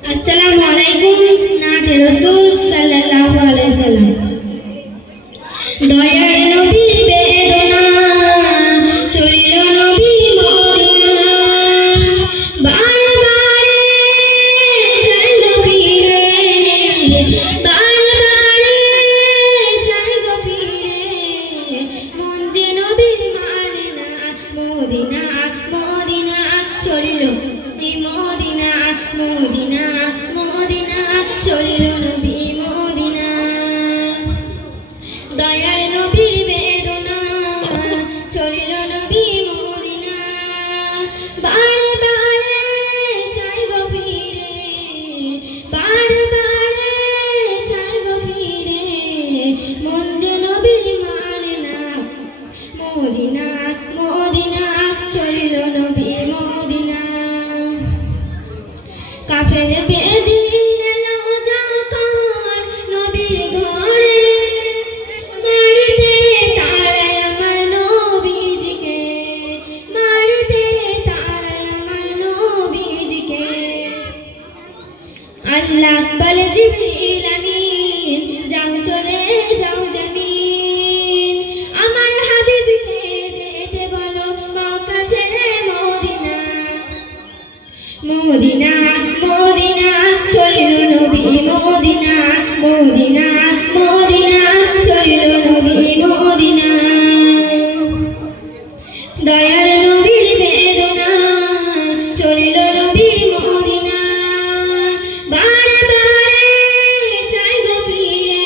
Assalamualaikum naate Rasul sallallahu alaihi wasallam. Doyar Nabi bedona chulilo Nabi Modina bare bare jaigo fire bare bare jaigo fire monje Nabi mane na Modina Modina chulilo Modina Modina Modina chulilo Nabi Modina দয়ার নবীর বেদনা চলিল নবী Medina বারে বারে চাই গো ফিরে বারে বারে চাই গো ফিরে মন যে নবীর মানে না মদিনা মদিনা চলিল নবী মদিনা কাফের বেদিন এলো যখন নবীর ঘরে আল্লাহ বলে জিবরিল আমিন যাও চলে যাও জমিন আমার হাবিবকে যেতে বলো মক্কা ছেড়ে মদিনা মদিনা মদিনা চলিল নবী মদিনা মদিনা মদিনা চলিল নবী মদিনা দয়ার নবীর বেদনা চলিল নবী মদিনা বারে বারে চাই গো ফিরে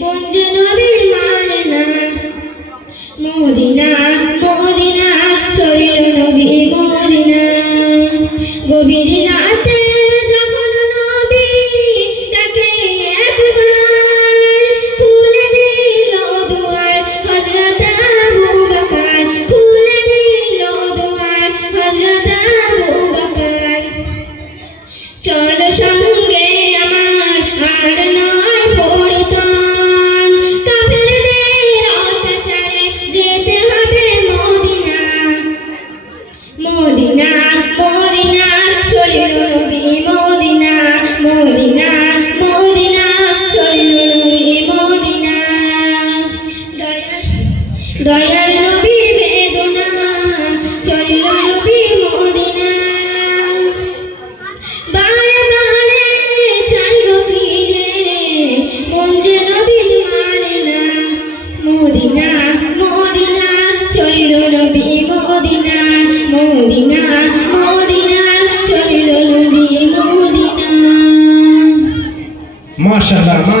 মন যে নবীর মানে না মদিনা মদিনা চলিল নবী মদিনা গভীর রাতে যখন নবী ডাকে একবার খুলে দিল দুয়ার হযরত আবু বকর খুলে দিল দুয়ার হযরত আবু বকর চলো সঙ্গে আমার আর নয় পরিতন কাফেরদের অত্যাচারে যেতে হবে মদিনা মদিনা মদিনা চলিল নবী মদিনা মদিনা মদিনা চলিল নবী মদিনা দয়ার নবীর বেদনা চলিল নবী মদিনা বারে বারে চাই গো ফিরে মন যে নবীর মানে না মদিনা মদিনা চলিল নবী মদিনা মদিনা মদিনা চলিল নবী মদিনা মাশাআল্লাহ।